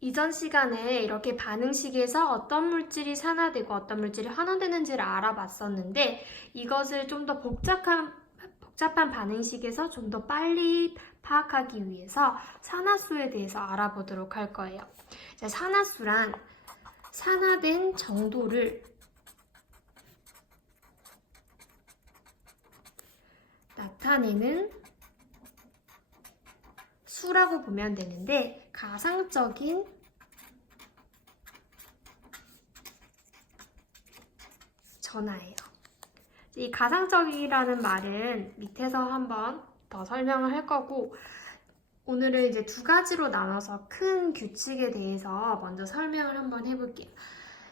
이전 시간에 이렇게 반응식에서 어떤 물질이 산화되고 어떤 물질이 환원되는지를 알아봤었는데 이것을 좀 더 복잡한 복잡한 반응식에서 좀 더 빨리 파악하기 위해서 산화수에 대해서 알아보도록 할 거예요. 자, 산화수란 산화된 정도를 나타내는 수라고 보면 되는데 가상적인 전화예요. 이 가상적이라는 말은 밑에서 한번 더 설명을 할 거고 오늘은 이제 두 가지로 나눠서 큰 규칙에 대해서 먼저 설명을 한번 해볼게요.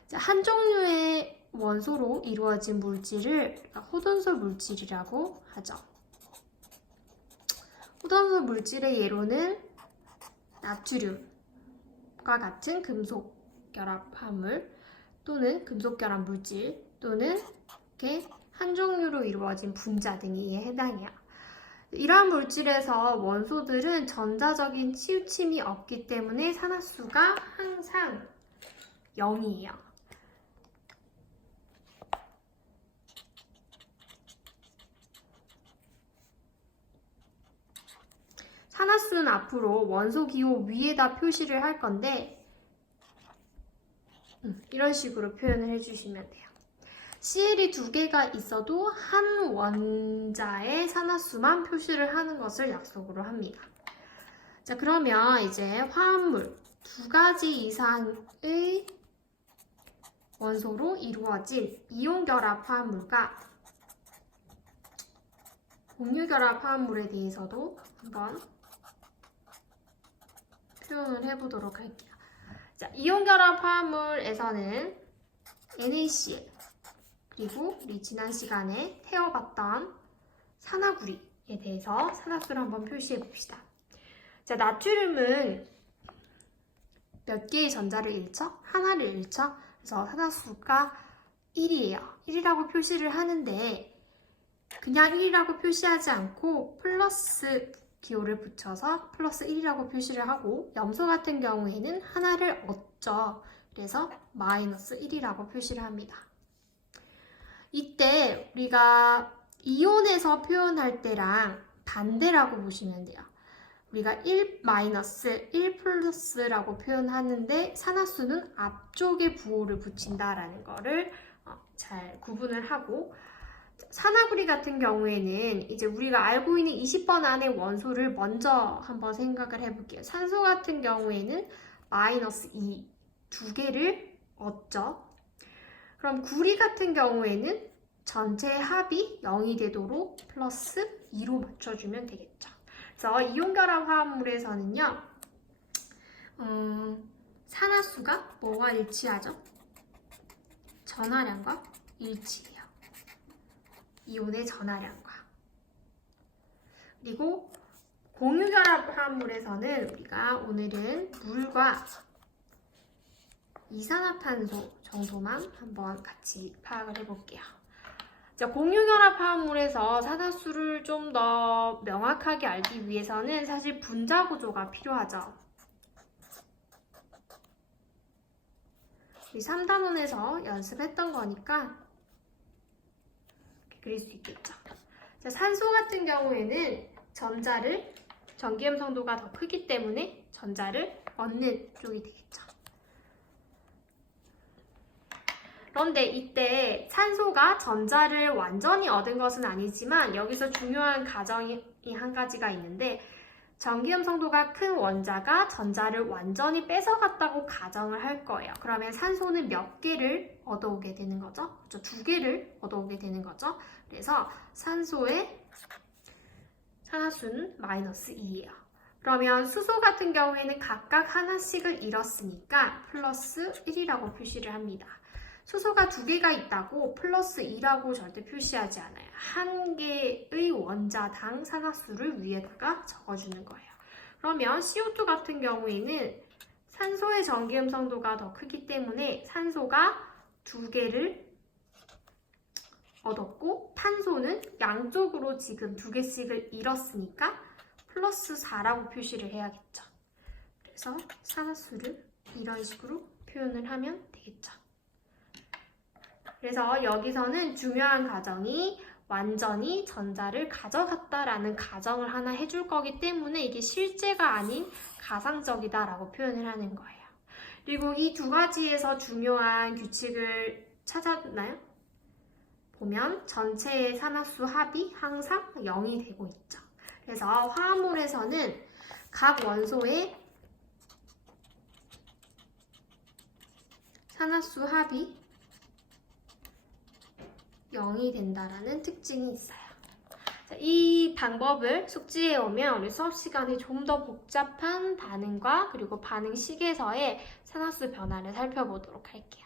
자, 한 종류의 원소로 이루어진 물질을 호돈소 물질이라고 하죠. 호돈소 물질의 예로는 나트륨과 같은 금속 결합 화물 또는 금속 결합 물질 또는 이렇게 한 종류로 이루어진 분자 등이 해당해요. 이러한 물질에서 원소들은 전자적인 치우침이 없기 때문에 산화수가 항상 0이에요. 산화수는 앞으로 원소 기호 위에다 표시를 할 건데 음, 이런 식으로 표현을 해주시면 돼요. CL이 두 개가 있어도 한 원자의 산화수만 표시를 하는 것을 약속으로 합니다. 자, 그러면 이제 화합물 두 가지 이상의 원소로 이루어진 이온 결합 화합물과 공유 결합 화합물에 대해서도 한번 표현을 해보도록 할게요. 자, 이온 결합 화합물에서는 NaCl 그리고 우리 지난 시간에 태워봤던 산화구리에 대해서 산화수를 한번 표시해 봅시다. 자, 나트륨은 몇 개의 전자를 잃죠? 하나를 잃죠? 그래서 산화수가 1이에요. 1이라고 표시를 하는데 그냥 1이라고 표시하지 않고 플러스 기호를 붙여서 플러스 1이라고 표시를 하고 염소 같은 경우에는 하나를 얻죠. 그래서 마이너스 1이라고 표시를 합니다. 이때 우리가 이온에서 표현할 때랑 반대라고 보시면 돼요. 우리가 1 마이너스, 1 플러스라고 표현하는데 산화수는 앞쪽에 부호를 붙인다라는 거를 어, 잘 구분을 하고 산화구리 같은 경우에는 이제 우리가 알고 있는 20번 안의 원소를 먼저 한번 생각을 해볼게요. 산소 같은 경우에는 마이너스 2, 두 개를 얻죠. 그럼 구리 같은 경우에는 전체 합이 0이 되도록 플러스 2로 맞춰주면 되겠죠. 그래서 이온결합 화합물에서는요, 음, 산화수가 뭐와 일치하죠? 전하량과 일치해요. 이온의 전하량과. 그리고 공유결합 화합물에서는 우리가 오늘은 물과 이산화탄소 정도만 한번 같이 파악을 해볼게요. 자, 공유결합 화합물에서 산화수를 좀 더 명확하게 알기 위해서는 사실 분자 구조가 필요하죠. 우리 3단원에서 연습했던 거니까 그릴 수 있겠죠. 자, 산소 같은 경우에는 전자를 전기염 성도가 더 크기 때문에 전자를 얻는 쪽이 되겠죠. 그런데 이때 산소가 전자를 완전히 얻은 것은 아니지만 여기서 중요한 가정이 한 가지가 있는데 전기염 성도가 큰 원자가 전자를 완전히 뺏어갔다고 가정을 할 거예요. 그러면 산소는 몇 개를 얻어오게 되는 거죠? 그렇죠? 두 개를 얻어오게 되는 거죠. 그래서 산소의 산화수는 마이너스 2예요. 그러면 수소 같은 경우에는 각각 하나씩을 잃었으니까 플러스 1이라고 표시를 합니다. 수소가 두 개가 있다고 플러스 2라고 절대 표시하지 않아요. 한 개의 원자당 산화수를 위에다가 적어주는 거예요. 그러면 CO2 같은 경우에는 산소의 전기 음 성도가 더 크기 때문에 산소가 두 개를 얻었고 탄소는 양쪽으로 지금 두 개씩을 잃었으니까 플러스 4라고 표시를 해야겠죠. 그래서 산화수를 이런 식으로 표현을 하면 되겠죠. 그래서 여기서는 중요한 가정이 완전히 전자를 가져갔다라는 가정을 하나 해줄 거기 때문에 이게 실제가 아닌 가상적이다라고 표현을 하는 거예요. 그리고 이 두 가지에서 중요한 규칙을 찾았나요? 보면 전체의 산화수 합이 항상 0이 되고 있죠. 그래서 화합물에서는 각 원소의 산화수 합이 0이 된다라는 특징이 있어요. 자, 이 방법을 숙지해 오면 우리 수업 시간에 좀 더 복잡한 반응과 그리고 반응 식에서의 산화수 변화를 살펴보도록 할게요.